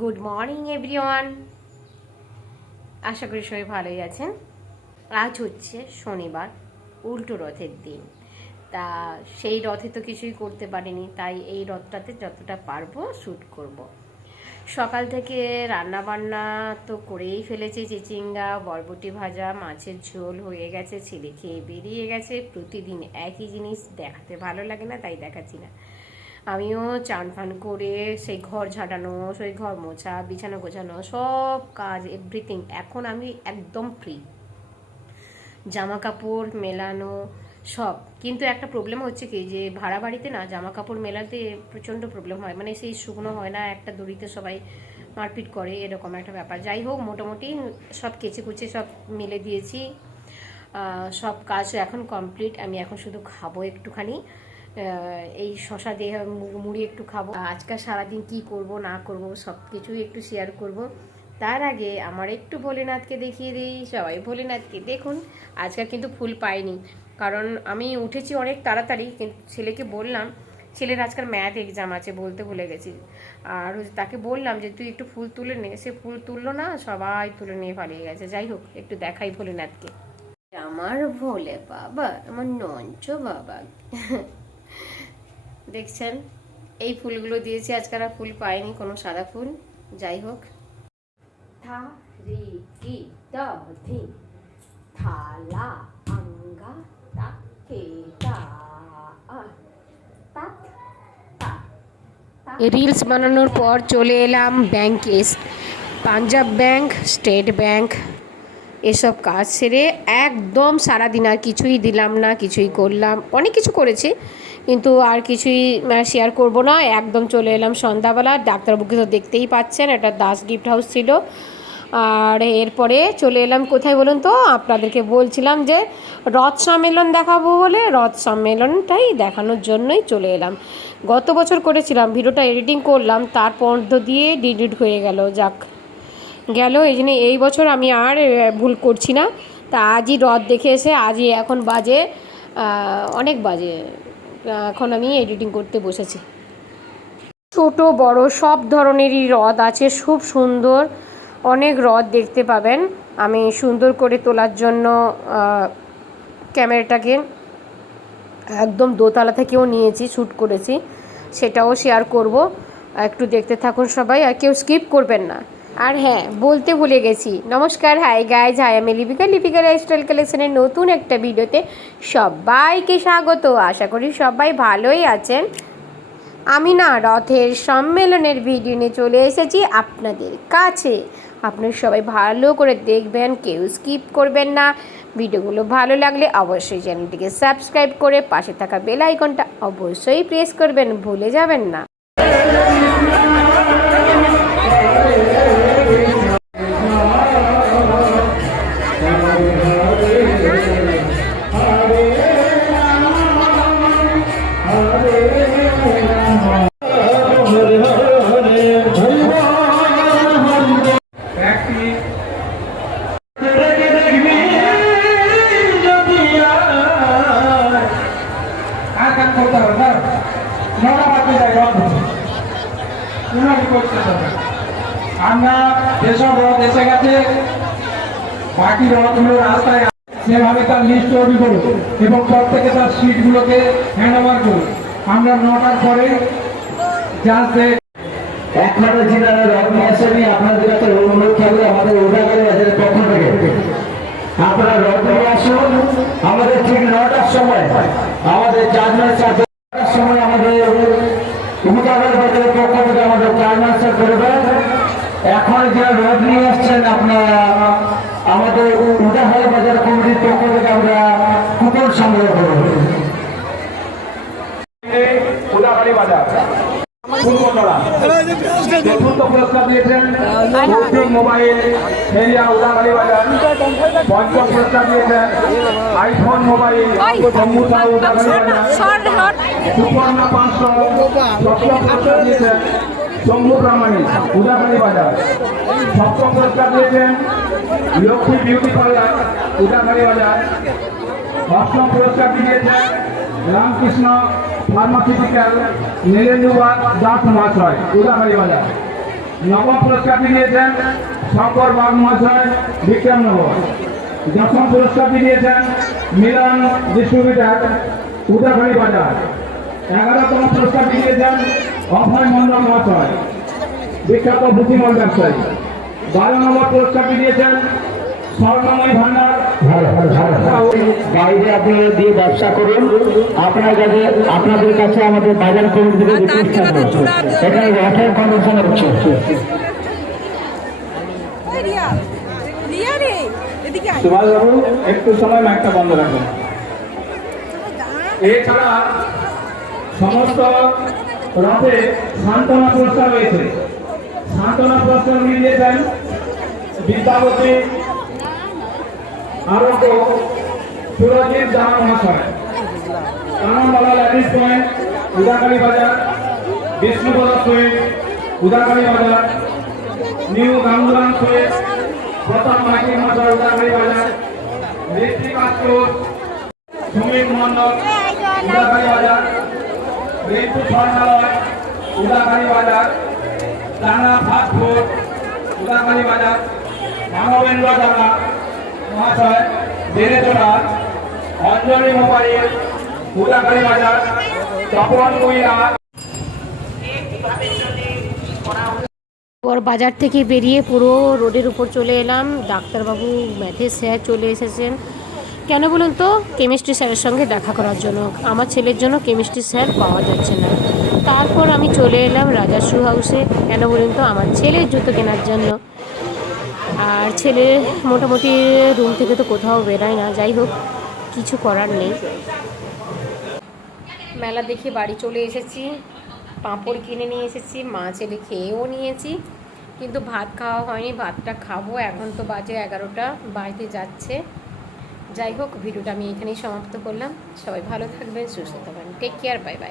Good morning everyone আশা করি সবাই ভালোই আছেন। আজ হচ্ছে শনিবার, উল্টো রথের দিন। তা সেই রথে তো কিছুই করতে পারিনি, তাই এই রথটাতে যতটা পারব শ্যুট করব। সকাল থেকে রান্না বান্না তো করেই ফেলেছি, চিচিঙ্গা, বরবটি ভাজা, মাছের ঝোল হয়ে গেছে, ছেলে খেয়ে বেরিয়ে গেছে। প্রতিদিন একই জিনিস দেখাতে ভালো লাগে না, তাই দেখাচ্ছি না। আমিও চান ফান করে সেই ঘর ঝাঁটানো, সেই ঘর মোছা, বিছানা গোছানো, সব কাজ এভরিথিং এখন আমি একদম ফ্রি জামা কাপড় মেলানো, সব। কিন্তু একটা প্রবলেম হচ্ছে কি যে ভাড়া বাড়িতে না জামা কাপড় মেলাতে প্রচণ্ড প্রবলেম হয়। মানে সেই শুকনো হয় না, একটা দড়িতে সবাই মারপিট করে, এরকম একটা ব্যাপার। যাই হোক, মোটামুটি সব কেচে কুচে সব মেলে দিয়েছি। সব কাজ এখন কমপ্লিট আমি এখন শুধু খাব একটুখানি। এই শশা দিয়ে মুড়ি একটু খাব। আজকাল সারাদিন কি করব, না করব সব কিছুই একটু শেয়ার করব। তার আগে আমার একটু ভোলেনাথকে দেখিয়ে দিই, সবাই ভোলেনাথকে দেখুন। আজকাল কিন্তু ফুল পাইনি। কারণ আমি উঠেছি অনেক তাড়াতাড়ি, কিন্তু ছেলেকে বললাম, ছেলের আজকাল ম্যাথ এক্সাম আছে বলতে ভুলে গেছি। আর তাকে বললাম যে, তুই একটু ফুল তুলে নে। সে ফুল তুললো না, সবাই তুলে নিয়ে পালিয়ে গেছে। যাই হোক, একটু দেখাই ভোলেনাথকে। আমার ভোলে বাবা, আমার নঞ্চ বাবা। দেখছেন এই ফুলগুলো দিয়েছি আজকাল আর ফুল পাইনি কোনো সাদা ফুল। যাই হোক। থা রি কি দ ধি থালা আঙ্গা তা কে তা আ তা তা রিলস বানানোর পর চলে এলাম ব্যাংকে পাঞ্জাব ব্যাংক স্টেট ব্যাংক এসব কাজ সেরে একদম সারাদিন আর কিছুই দিলাম না কিছুই করলাম অনেক কিছু করেছি। কিন্তু আর কিছুই শেয়ার করব না। একদম চলে এলাম সন্ধ্যাবেলা। ডাক্তারবাবুকে তো দেখতেই পাচ্ছেন এটা দাস গিফট হাউস ছিল। আর এরপরে চলে এলাম কোথায় বলুন তো? আপনাদেরকে বলছিলাম যে, রথ সম্মেলন দেখাবো বলে, রথ সম্মেলনটাই দেখানোর জন্যই চলে এলাম। গত বছর করেছিলাম, ভিডিওটা এডিটিং করলাম তার মধ্য দিয়ে ডিলিট হয়ে গেল, যাক। গেল, এই জন্য এই বছর আমি আর ভুল করছি না। তা আজই রথ দেখে এসে, আজই এখন বাজে অনেক বাজে। এখন আমি এডিটিং করতে বসেছি। ছোট, বড়, সব ধরনেরই হ্রদ আছে, খুব সুন্দর। অনেক হ্রদ দেখতে পাবেন। আমি সুন্দর করে তোলার জন্য ক্যামেরাটাকে একদম দোতলা থেকেও নিয়েছি, শ্যুট করেছি। সেটাও শেয়ার করব। একটু দেখতে থাকুন সবাই, আর কেউ স্কিপ করবেন না। আর হ্যাঁ বলতে ভুলে গেছি। নমস্কার হাই গাইজ হাই আমি লিপিকা। লিপিকা লাইফস্টাইল কালেকশনের নতুন একটা ভিডিওতে সবাইকে স্বাগত। আশা করি সবাই ভালোই আছেন। আমি না রথের সম্মেলনের ভিডিও নিয়ে চলে এসেছি আপনাদের কাছে। আপনারা সবাই ভালো করে দেখবেন, কেউ স্কিপ করবেন না। ভিডিওগুলো ভালো লাগলে অবশ্যই চ্যানেলটিকে সাবস্ক্রাইব করে পাশে থাকা বেল আইকনটা অবশ্যই প্রেস করবেন, ভুলে যাবেন না। আমরা যেসব রথ এসে গেছে, বাকি রথগুলো রাস্তায় সেভাবে তার লিস্ট তৈরি করুন এবং প্রত্যেকে তার সিটগুলোকে হ্যান্ড ওভার করুন আমরা নটার পরে জাস্ট এখনও যিনারা রং নিয়ে আসেনি আপনাদের কাছে অনুরোধ থাকবে আমাদের উদাগারে বাজারের পক্ষ থেকে আপনারা রং নিয়ে আসুন আমাদের ঠিক নটার সময় আমাদের চার মাস চার নটার সময় আমাদের উদাগার বাজারের পক্ষ থেকে আমাদের চার মাস চার করবে এখন যারা রোদ নিয়ে আসছেন আপনারা আমাদের উদাহরণ বাজার কমিটির পক্ষ থেকে আমরা কুপন সংগ্রহ করব। উদাবাড়ি বাজার। পুরস্কার দিয়েছেন মোবাইল এরিয়া উদাবাড়ি বাজার। পঞ্চম পুরস্কার দিয়েছেন আইফোন মোবাইল জম্মুতা উদাবাড়ি বাজার। সুপর্ণ পাঁচশো সপ্তম পুরস্কার দিয়েছেন শম্ভু প্রামাণী উদাবাড়ি বাজার। সপ্তম পুরস্কার দিয়েছেন লক্ষ্মী বিউটি পার্লার উদাবাড়ি বাজার। অষ্টম পুরস্কার দিয়েছেন রামকৃষ্ণ ফার্মাসিউটিক্যাল নীলেন্দুবাদ দাস মহাশয় উদাবাড়ি বাজার। নবম পুরস্কার দিয়েছেন শঙ্কর বাগ মহাশয় বিক্রমনগর। দশম পুরস্কার দিয়েছেন মিলন ডিস্ট্রিবিউটার উদাখালী বাজার। এগারোতম পুরস্কার দিয়েছেন অভয় মন্ডল মহাশয় বিখ্যাত বুদ্ধিমল ব্যবসায়ী। বারো নম্বর পুরস্কারটি দিয়েছেন স্বর্ণময় ভান্ডার। বাইরে আপনারা দিয়ে ব্যবসা করুন। আপনার কাছে আপনাদের কাছে আমাদের বাজার কমিটি থেকে এখানে কন্ডিশন হচ্ছে সুভাষবাবু একটু সময় মাইকটা বন্ধ রাখুন। এছাড়া সমস্ত রথে সান্ত্বনা পুরস্কার রয়েছে। সান্ত্বনা পুরস্কার উনি দিয়েছেন বিদ্যাপতি আরোগ্য সুরজিৎ জাহান মহাশয়। কাননবালা ল্যাডিস পয়েন্ট, উদাকালী বাজার, বিষ্ণুপদ সুইট উদাকালী বাজার, নিউ গাঙ্গুরাম সুইট প্রথম মাইকি মহাশয়, উদাকালী বাজার, ঋত্বিক আচুর সুমিত মন্ডল উদাকালী বাজার ঋতু স্বর্ণালয় উদাকালী বাজার টানা ফাস্ট ফুড উদাকালী বাজার মানবেন্দ্র জানা মহাশয় জেনেচোড়া অঞ্জলি মোবাইল উদাকালী বাজার তপন কুইরা ওর বাজার থেকে বেরিয়ে পুরো রোডের উপর চলে এলাম। ডাক্তারবাবু, ম্যাথের স্যার চলে এসেছেন। কেন বলুন তো? কেমিস্ট্রি স্যারের সঙ্গে দেখা করার জন্য। আমার ছেলের জন্য কেমিস্ট্রি স্যার পাওয়া যাচ্ছে না। তারপর আমি চলে এলাম রাজা শু হাউসে কেন বলুন তো? আমার ছেলের জুতো কেনার জন্য। আর ছেলে মোটামুটি রুম থেকে তো কোথাও বেরায় না। যাই হোক, কিছু করার নেই। মেলা দেখে বাড়ি চলে এসেছি। পাঁপড় কিনে নিয়ে এসেছি। মা ছেলে খেয়েও নিয়েছি। কিন্তু ভাত খাওয়া হয়নি। ভাতটা খাব। এখন তো বাজে এগারোটা। বাড়িতে যাচ্ছে। যাই হোক, ভিডিওটা আমি এখানেই সমাপ্ত করলাম। সবাই ভালো থাকবেন, সুস্থ থাকবেন। Take care bye bye